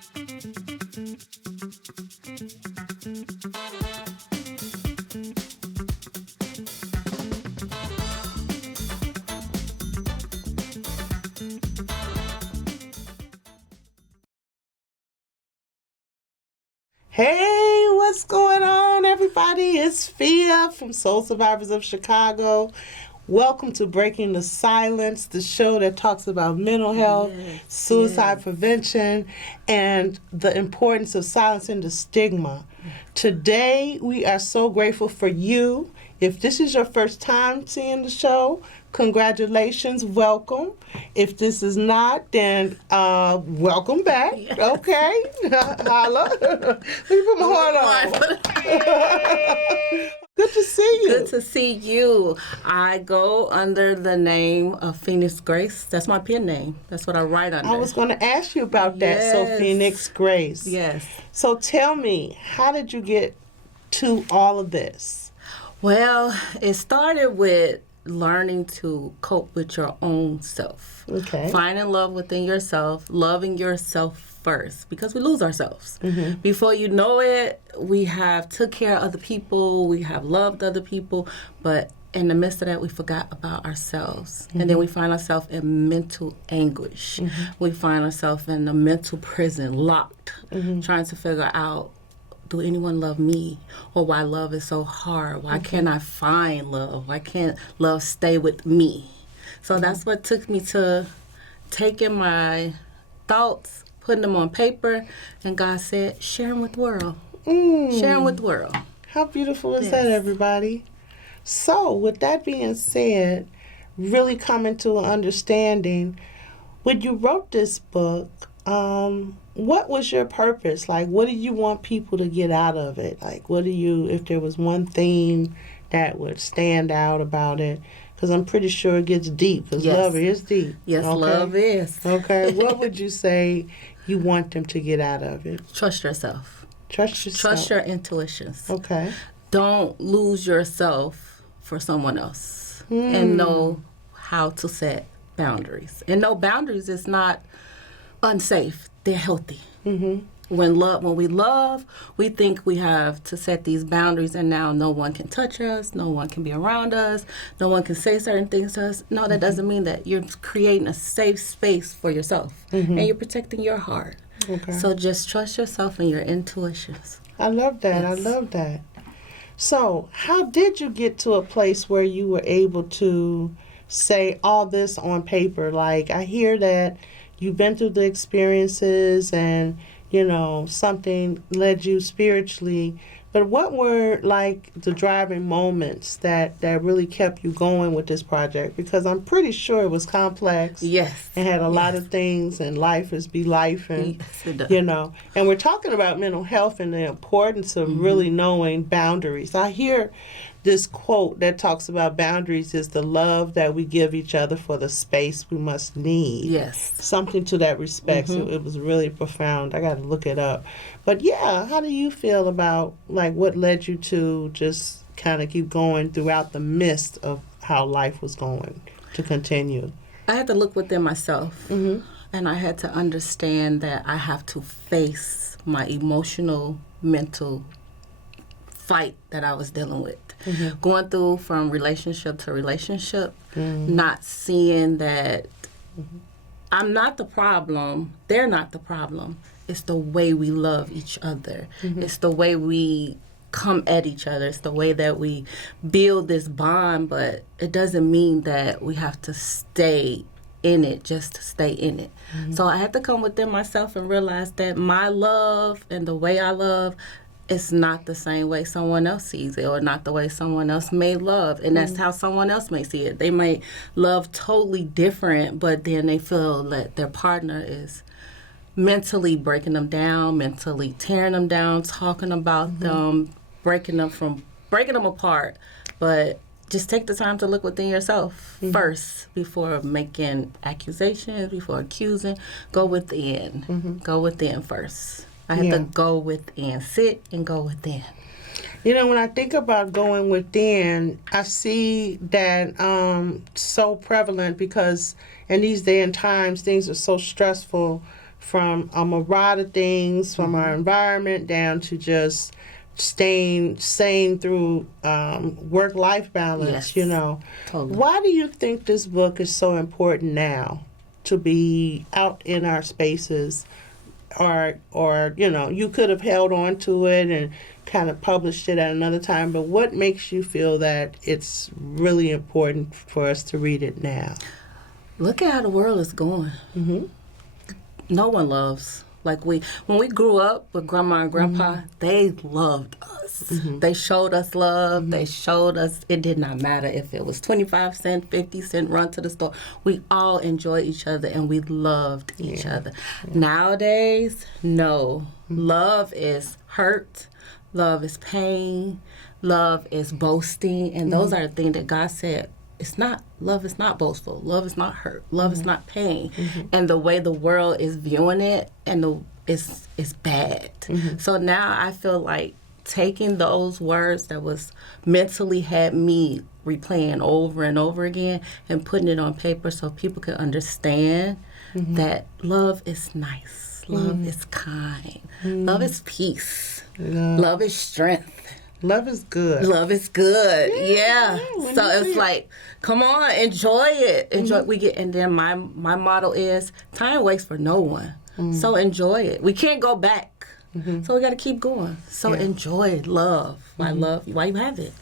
Hey, what's going on, everybody? It's Fia from Soul Survivors of Chicago. Welcome to Breaking the Silence, the show that talks about mental health, suicide prevention, and the importance of silencing the stigma. Today, we are so grateful for you. If this is your first time seeing the show, congratulations, welcome. If this is not, then welcome back. Yes. Okay, holla. Let me put my heart on. Good to see you. Good to see you. I go under the name of Phoenix Grace. That's my pen name. That's what I write under. I was going to ask you about that. Yes. So Phoenix Grace. Yes. So tell me, how did you get to all of this? Well, it started with learning to cope with your own self. Okay. Finding love within yourself, loving yourself first, because we lose ourselves. Mm-hmm. Before you know it, we have took care of other people, we have loved other people, but in the midst of that, we forgot about ourselves. Mm-hmm. And then we find ourselves in mental anguish. Mm-hmm. We find ourselves in a mental prison, locked, trying to figure out, do anyone love me? Or why love is so hard? Why can't I find love? Why can't love stay with me? So that's what took me to taking my thoughts, putting them on paper, and God said, share them with the world. Share them with the world. How beautiful is that, everybody? So, with that being said, really coming to an understanding, when you wrote this book, what was your purpose? Like, what did you want people to get out of it? Like, if there was one theme that would stand out about it? Because I'm pretty sure it gets deep, because love is deep. Yes, okay? Love is. Okay, what would you say you want them to get out of it? Trust yourself. Trust yourself. Trust your intuitions. Okay. Don't lose yourself for someone else. And know how to set boundaries. And no, boundaries is not unsafe. They're healthy. Mm-hmm. When we love, we think we have to set these boundaries, and now no one can touch us, no one can be around us, no one can say certain things to us. No, that doesn't mean that. You're creating a safe space for yourself, and you're protecting your heart. Okay. So just trust yourself and your intuitions. I love that. Yes. I love that. So how did you get to a place where you were able to say all this on paper? Like, I hear that you've been through the experiences and, something led you spiritually. But what were, like, the driving moments that really kept you going with this project? Because I'm pretty sure it was complex. Yes. And had a lot of things, and life is be life. And, yes, it does. And we're talking about mental health and the importance of really knowing boundaries. I hear this quote that talks about boundaries is the love that we give each other for the space we must need. Yes. Something to that respect. So it was really profound. I got to look it up. But yeah, how do you feel about, like, what led you to just kind of keep going throughout the midst of how life was going to continue? I had to look within myself. And I had to understand that I have to face my emotional, mental fight that I was dealing with. Going through from relationship to relationship, not seeing that I'm not the problem, they're not the problem. It's the way we love each other. It's the way we come at each other. It's the way that we build this bond, but it doesn't mean that we have to stay in it just to stay in it. So I had to come within myself and realize that my love and the way I love, it's not the same way someone else sees it, or not the way someone else may love. And that's how someone else may see it. They may love totally different, but then they feel that their partner is mentally breaking them down, mentally tearing them down, talking about them, breaking them apart. But just take the time to look within yourself first before making accusations, before accusing. Go within. Go within first. I have to go within, sit and go within. When I think about going within, I see that so prevalent because in these day and times, things are so stressful from a lot of things, from our environment down to just staying sane through work-life balance, Yes. Totally. Why do you think this book is so important now to be out in our spaces? Or you could have held on to it and kind of published it at another time, but what makes you feel that it's really important for us to read it now? Look at how the world is going. Mm-hmm. No one loves like when we grew up with grandma and grandpa. They loved us. They showed us love. They showed us it did not matter if it was 25 cent, 50 cent, run to the store. We all enjoyed each other and we loved each other. Nowadays, no. Love is hurt. Love is pain. Love is boasting. And those are the things that God said. Love is not boastful. Love is not hurt. Love is not pain. And the way the world is viewing it it's bad. So now I feel like taking those words that was mentally had me replaying over and over again and putting it on paper so people can understand that love is nice. Love is kind. Love is peace. Love is strength. Love is good. Love is good. Yeah. So it's like, come on, enjoy it. Enjoy. And then my motto is time waits for no one. So enjoy it. We can't go back. So we got to keep going. So enjoy love. I love you. Why you have it?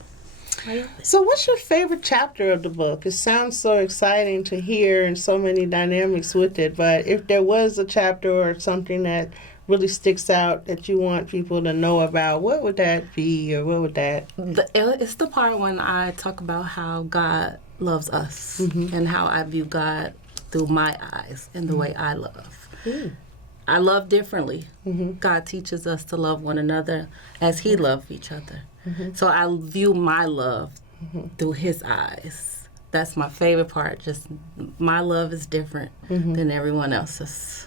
So what's your favorite chapter of the book? It sounds so exciting to hear and so many dynamics with it, but if there was a chapter or something that really sticks out that you want people to know about, what would that be, or what would that? It's the part when I talk about how God loves us and how I view God through my eyes and the way I love. I love differently. God teaches us to love one another as He loved each other. So I view my love through His eyes. That's my favorite part. Just my love is different than everyone else's.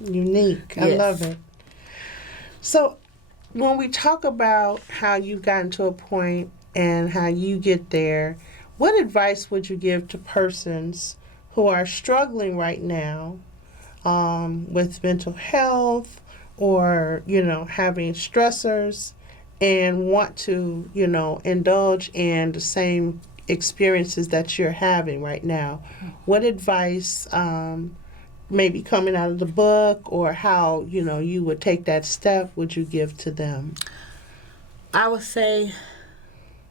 Unique. I love it. So when we talk about how you've gotten to a point and how you get there, what advice would you give to persons who are struggling right now with mental health or, having stressors and want to, indulge in the same experiences that you're having right now? What advice maybe coming out of the book or how, you would take that step would you give to them? I would say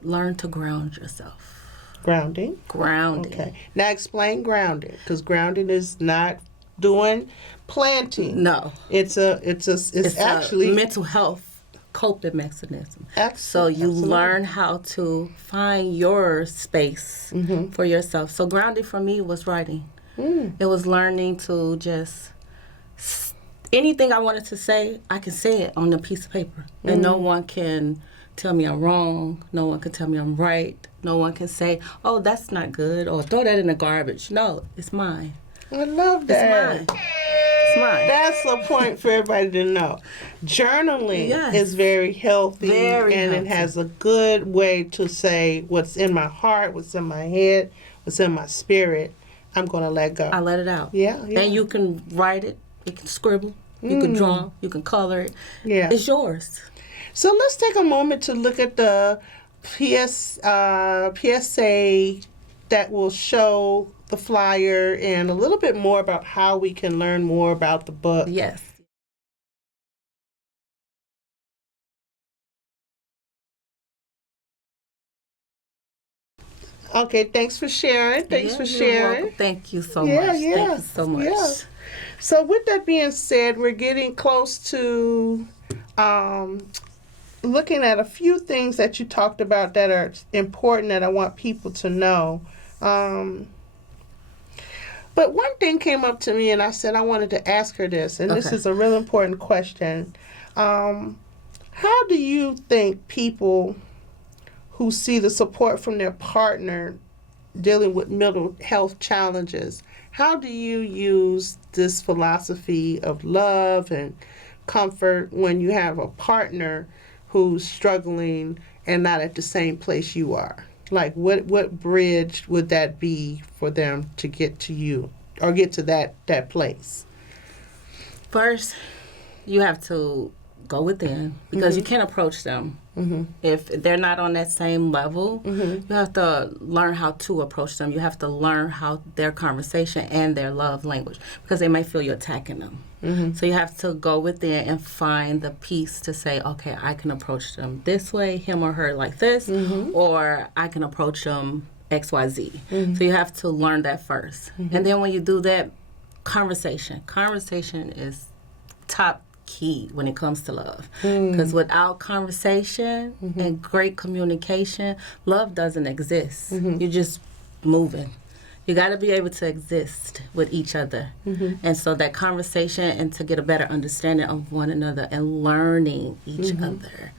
learn to ground yourself. Grounding? Grounding. Okay. Now explain grounding, because grounding is not doing planting. No. It's actually a mental health coping mechanism. So you Absolutely. learn how to find your space for yourself. So grounding for me was writing. It was learning to just anything I wanted to say, I can say it on a piece of paper. And no one can tell me I'm wrong. No one can tell me I'm right. No one can say, oh, that's not good, or throw that in the garbage. No, it's mine. I love that. It's mine. It's mine. That's a point for everybody to know. Journaling is very healthy, it has a good way to say what's in my heart, what's in my head, what's in my spirit. I'm going to let go. I let it out. Yeah. And you can write it. You can scribble. You can draw. You can color it. Yeah. It's yours. So let's take a moment to look at the PSA that will show the flyer and a little bit more about how we can learn more about the book. Yes. Okay, thanks for sharing. Thanks for sharing. You're welcome. Thank you so much. Thank you so much. Yeah. So with that being said, we're getting close to looking at a few things that you talked about that are important that I want people to know. But one thing came up to me and I said I wanted to ask her this, and this is a real important question. How do you think people who see the support from their partner dealing with mental health challenges, how do you use this philosophy of love and comfort when you have a partner who's struggling and not at the same place you are? Like, what bridge would that be for them to get to you or get to that place? First, you have to go within because you can't approach them. If they're not on that same level, you have to learn how to approach them. You have to learn how their conversation and their love language because they may feel you're attacking them. So you have to go within and find the piece to say, okay, I can approach them this way, him or her like this, or I can approach them XYZ. So you have to learn that first. And then when you do that, conversation is top key when it comes to love, because without conversation and great communication, love doesn't exist. You're just moving. You got to be able to exist with each other, and so that conversation and to get a better understanding of one another and learning each other.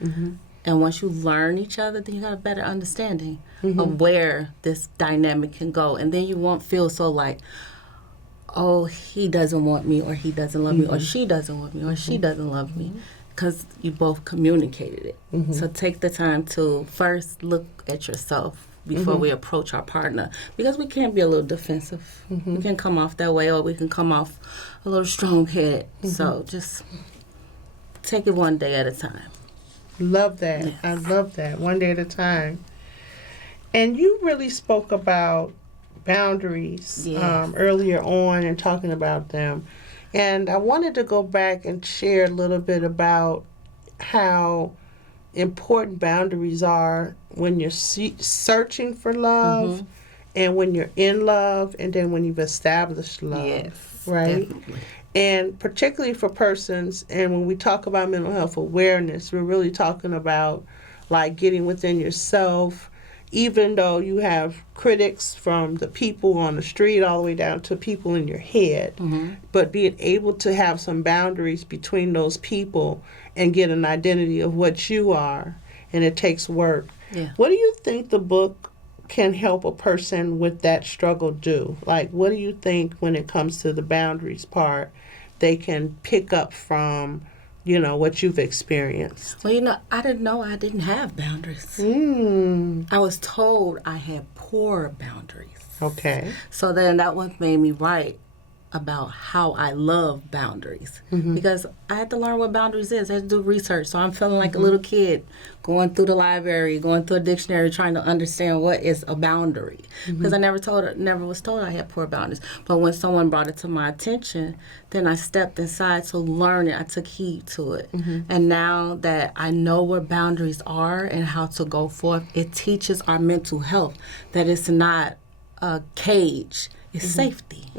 And once you learn each other, then you got a better understanding of where this dynamic can go, and then you won't feel so like, oh, he doesn't want me, or he doesn't love me, or she doesn't want me, or she doesn't love me, because you both communicated it. So take the time to first look at yourself before we approach our partner, because we can be a little defensive. We can come off that way, or we can come off a little strong-headed. So just take it one day at a time. Love that. Yes. I love that. One day at a time. And you really spoke about boundaries earlier on and talking about them. And I wanted to go back and share a little bit about how important boundaries are when you're searching for love and when you're in love and then when you've established love. Yes, right? Definitely. And particularly for persons, and when we talk about mental health awareness, we're really talking about like getting within yourself, even though you have critics from the people on the street all the way down to people in your head, but being able to have some boundaries between those people and get an identity of what you are, and it takes work. Yeah. What do you think the book can help a person with that struggle do? Like, what do you think when it comes to the boundaries part they can pick up from, you know, what you've experienced? Well, you know, I didn't know I didn't have boundaries. I was told I had poor boundaries. Okay. So then that one made me write about how I love boundaries, because I had to learn what boundaries is. I had to do research. So I'm feeling like a little kid going through the library, going through a dictionary, trying to understand what is a boundary. Because I never was told I had poor boundaries. But when someone brought it to my attention, then I stepped inside to learn it. I took heed to it. And now that I know what boundaries are and how to go forth, it teaches our mental health that it's not a cage. It's safety.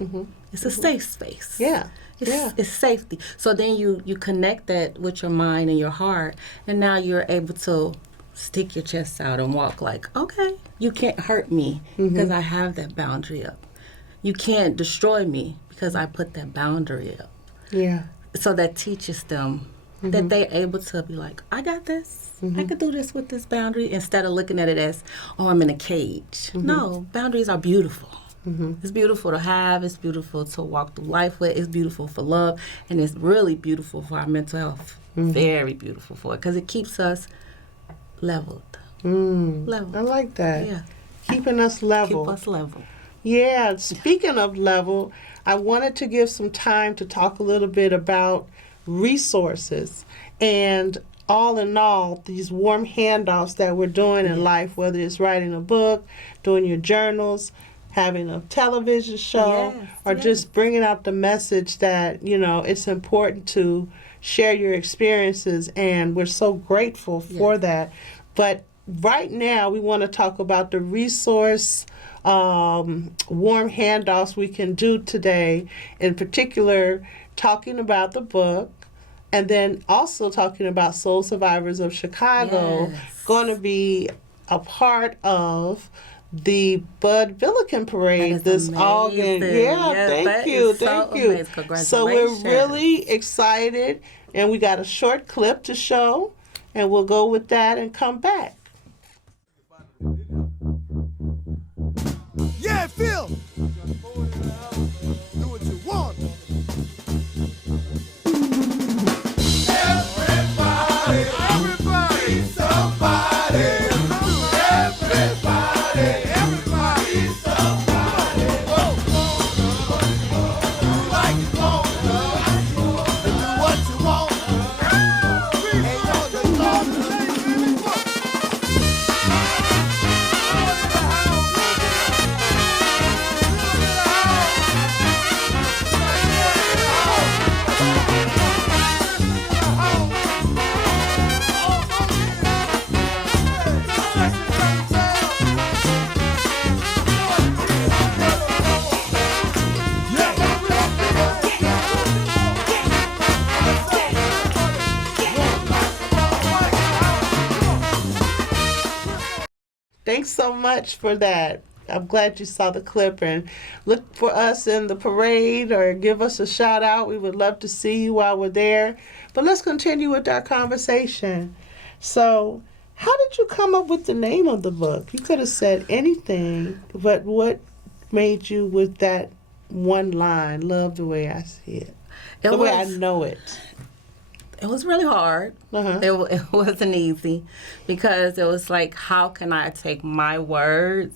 It's a safe space. Yeah. It's safety. So then you connect that with your mind and your heart, and now you're able to stick your chest out and walk like, okay, you can't hurt me because I have that boundary up. You can't destroy me because I put that boundary up. Yeah. So that teaches them that they're able to be like, I got this. I could do this with this boundary, instead of looking at it as, oh, I'm in a cage. No, boundaries are beautiful. It's beautiful to have. It's beautiful to walk through life with. It's beautiful for love. And it's really beautiful for our mental health. Very beautiful for it, because it keeps us leveled. Leveled. I like that. Yeah. Keeping us level. Keep us level. Yeah. Speaking of level, I wanted to give some time to talk a little bit about resources and all in all, these warm handoffs that we're doing in life, whether it's writing a book, doing your journals, having a television show, or just bringing out the message that, you know, it's important to share your experiences, and we're so grateful for that. But right now, we want to talk about the resource warm handoffs we can do today, in particular, talking about the book, and then also talking about Soul Survivors of Chicago, going to be a part of the Bud Billiken Parade this August. Thank you. So we're really excited, and we got a short clip to show, and we'll go with that and come back. Yeah, Phil! Do what you want. Everybody, somebody. so much for that. I'm glad you saw the clip, and look for us in the parade or give us a shout out. We would love to see you while we're there. But let's continue with our conversation. So, how did you come up with the name of the book? You could have said anything, but what made you with that one line, love the way I see it, the way I know it? It was really hard. Uh-huh. It wasn't easy because it was like, how can I take my words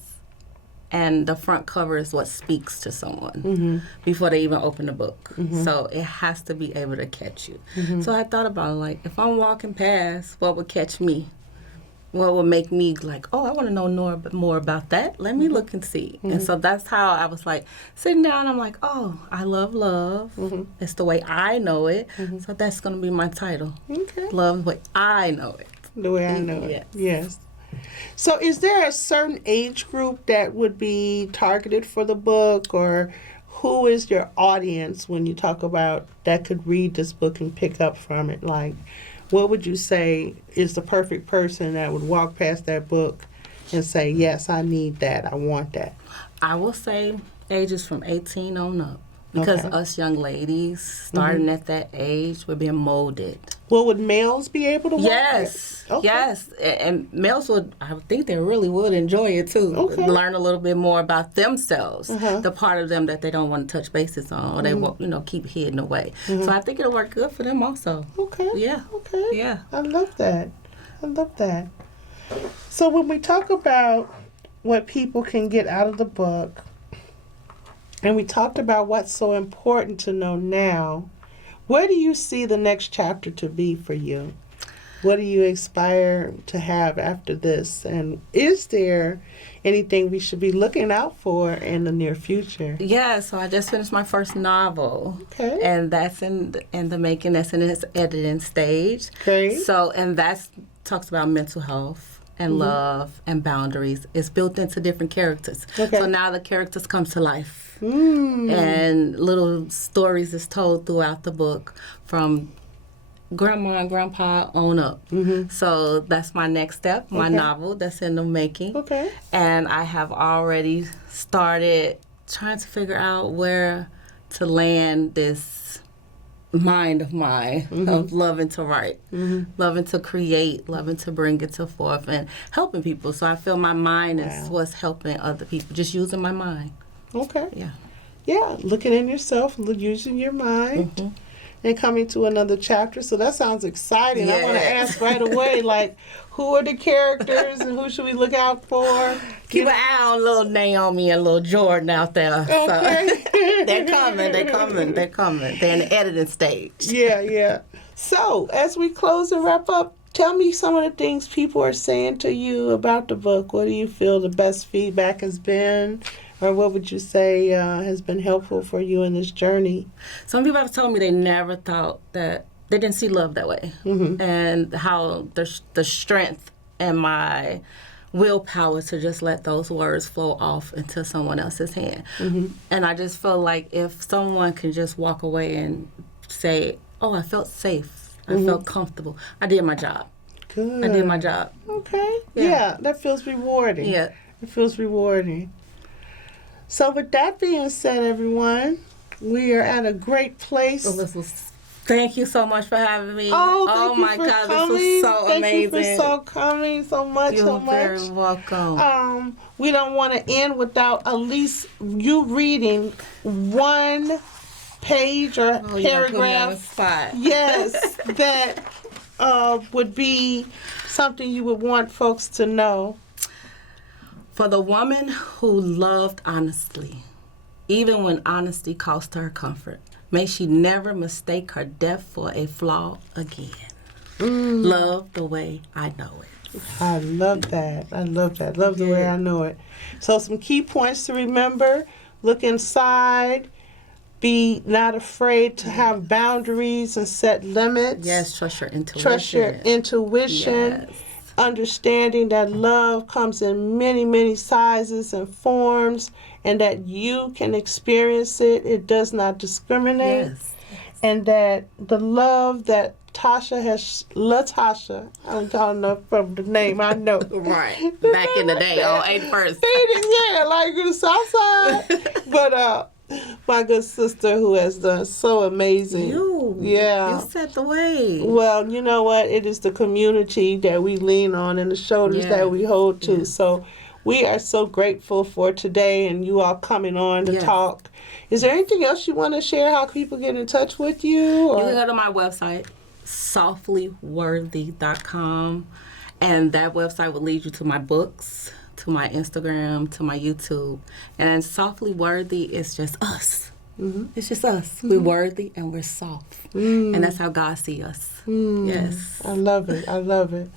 and the front cover is what speaks to someone before they even open the book. So it has to be able to catch you. So I thought about it, like, if I'm walking past, what would catch me? What would make me like, oh, I want to know more about that? Let me look and see. And so that's how I was like, sitting down, I'm like, oh, I love love. It's the way I know it. So that's going to be my title. Okay. Love the way I know it. The way I know it. Yes. So is there a certain age group that would be targeted for the book, or who is your audience when you talk about that could read this book and pick up from it? Like, what would you say is the perfect person that would walk past that book and say, yes, I need that, I want that? I will say ages from 18 on up. Because us young ladies, starting at that age, we're being molded. Well, would males be able to watch Yes, it? Okay. yes. And males would, I would think they really would enjoy it too. Okay. Learn a little bit more about themselves, the part of them that they don't want to touch bases on, or they won't, keep hidden away. So I think it'll work good for them also. Okay. Yeah. Okay. Yeah. I love that. I love that. So when we talk about what people can get out of the book, and we talked about what's so important to know now, where do you see the next chapter to be for you? What do you aspire to have after this? And is there anything we should be looking out for in the near future? Yeah, so I just finished my first novel. Okay. And that's in the making. That's in its editing stage. Great. So, and that talks about mental health and love and boundaries. It's built into different characters. Okay. So now the characters come to life. And little stories is told throughout the book from grandma and grandpa on up. So that's my next step, my novel that's in the making. Okay. And I have already started trying to figure out where to land this mind of mine of loving to write, loving to create, loving to bring it to forth, and helping people. So I feel my mind is what's helping other people, just using my mind. Okay. Yeah. Yeah, looking in yourself, using your mind, and coming to another chapter. So that sounds exciting. I want to ask right away, like, who are the characters and who should we look out for? Keep an eye on little Naomi and little Jordan out there. Okay. So they're coming. They're in the editing stage. Yeah. So as we close and wrap up, tell me some of the things people are saying to you about the book. What do you feel the best feedback has been? Or what would you say has been helpful for you in this journey? Some people have told me they never thought that, they didn't see love that way. And how the strength and my willpower to just let those words flow off into someone else's hand. And I just feel like if someone can just walk away and say, oh, I felt safe, I felt comfortable, I did my job. Good. I did my job. Okay. Yeah, that feels rewarding. Yeah. It feels rewarding. So with that being said, everyone, we are at a great place. Thank you so much for having me. Oh, my God, coming. This was so thank amazing. Thank you for coming so much. You're very welcome. We don't want to end without at least you reading one page or paragraph. Yes, that would be something you would want folks to know. For the woman who loved honestly, even when honesty cost her comfort, may she never mistake her death for a flaw again. Love the way I know it. I love that. Love the way I know it. So some key points to remember. Look inside. Be not afraid to have boundaries and set limits. Yes, trust your intuition. Trust your intuition. Yes. Understanding that love comes in many, many sizes and forms, and that you can experience it. It does not discriminate. Yes. And that the love that LaTasha. I'm calling her from the name I know. Right. Back in the day, on 81st. Yeah, like the South Side. But my good sister who has done so amazing. You set the way. Well, you know what? It is the community that we lean on and the shoulders that we hold to. So we are so grateful for today and you all coming on to talk. Is there anything else you want to share? How people get in touch with you? Or? You can go to my website, softlyworthy.com, and that website will lead you to my books, to my Instagram, to my YouTube. And Softly Worthy is just us. Mm-hmm. It's just us. Mm-hmm. We're worthy and we're soft. And that's how God sees us. Yes. I love it. I love it.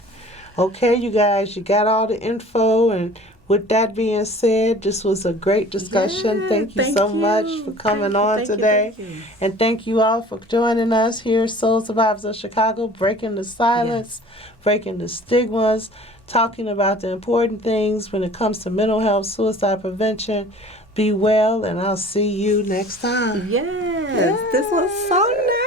Okay, you guys, you got all the info. And with that being said, this was a great discussion. Yeah, thank you so much for coming on today. And thank you all for joining us here, Soul Survivors of Chicago, breaking the silence, breaking the stigmas, talking about the important things when it comes to mental health, suicide prevention. Be well, and I'll see you next time. Yes. This was so nice.